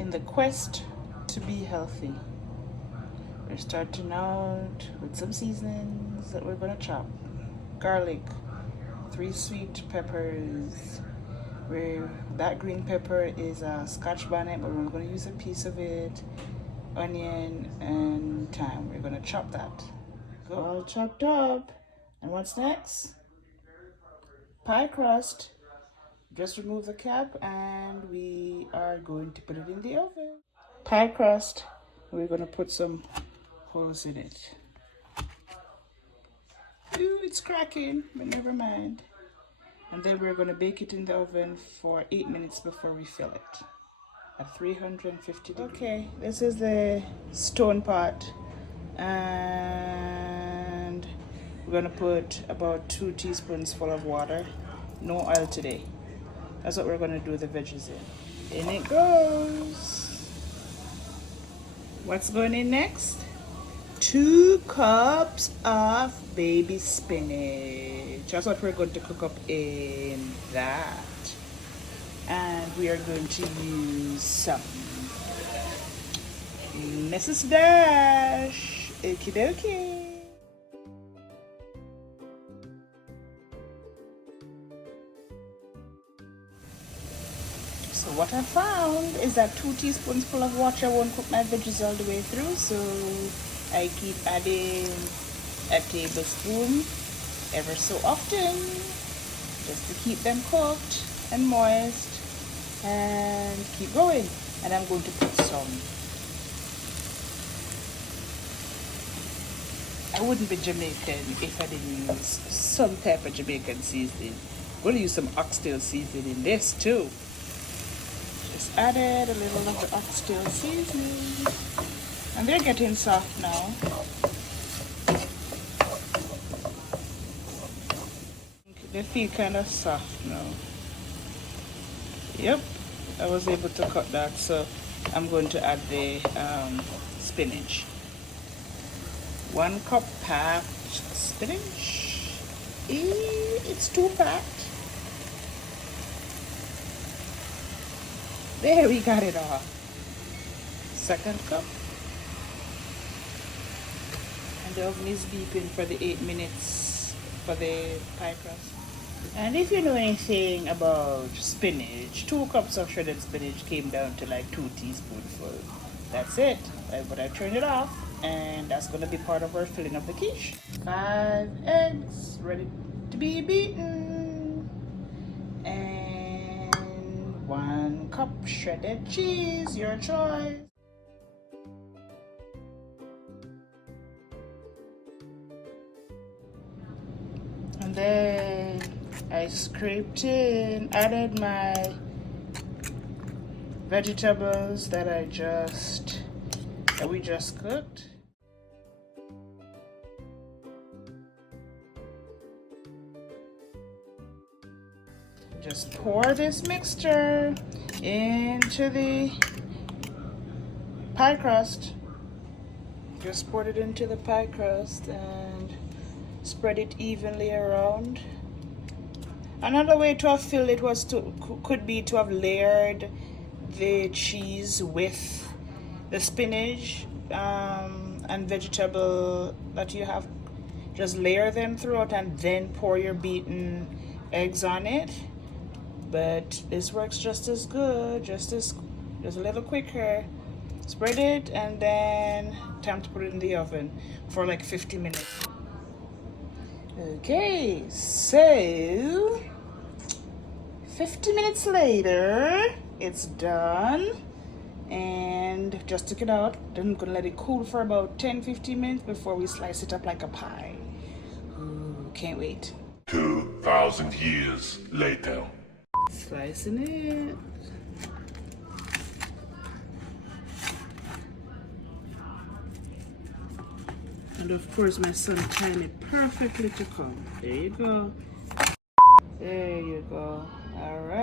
in the quest to be healthy. We're starting out with some seasonings that we're gonna chop. Garlic, 3 sweet peppers. That green pepper is a Scotch bonnet, but we're gonna use a piece of it. Onion and thyme. We're gonna chop that. All chopped up. And what's next? Pie crust. Just remove the cap and we are going to put it in the oven. Pie crust. We're gonna put some holes in it. Ooh, it's cracking, but never mind. And then we're gonna bake it in the oven for 8 minutes before we fill it at 350 degrees. Okay, this is the stone pot, and we're gonna put about 2 teaspoons full of water. No oil today. That's what we're gonna do the veggies in. In it goes. What's going in next? 2 cups of baby spinach. That's what we're going to cook up in that. And we are going to use some Mrs. Dash. Okie dokie. So what I found is that 2 teaspoons full of water won't cook my veggies all the way through, so I keep adding a tablespoon ever so often just to keep them cooked and moist and keep going. And I'm going to put some, I wouldn't be Jamaican if I didn't use some type of Jamaican seasoning. I'm going to use some oxtail seasoning in this too. Just added a little of the oxtail seasoning. And they're getting soft now. They feel kind of soft now. Yep, I was able to cut that, so I'm going to add the spinach. 1 cup packed spinach. It's too packed. There, we got it off. 2nd cup. And the oven is beeping for the 8 minutes for the pie crust. And if you know anything about spinach, 2 cups of shredded spinach came down to like 2 teaspoonfuls. That's it. But I turned it off, and that's going to be part of our filling of the quiche. 5 eggs ready to be beaten. And 1 cup shredded cheese, your choice. And then I scraped in, added my vegetables that we just cooked. Just pour this mixture into the pie crust. Just pour it into the pie crust and spread it evenly around. Another way to have filled it could be to have layered the cheese with the spinach and vegetable that you have. Just layer them throughout and then pour your beaten eggs on it. But this works just as good, just a little quicker. Spread it and then time to put it in the oven for like 50 minutes. Okay, so 50 minutes later, it's done. And just took it out. Then I'm gonna let it cool for about 10-15 minutes before we slice it up like a pie. Ooh, can't wait. 2,000 years later. Slicing it. And of course my son timed it perfectly to come. There you go. There you go. All right.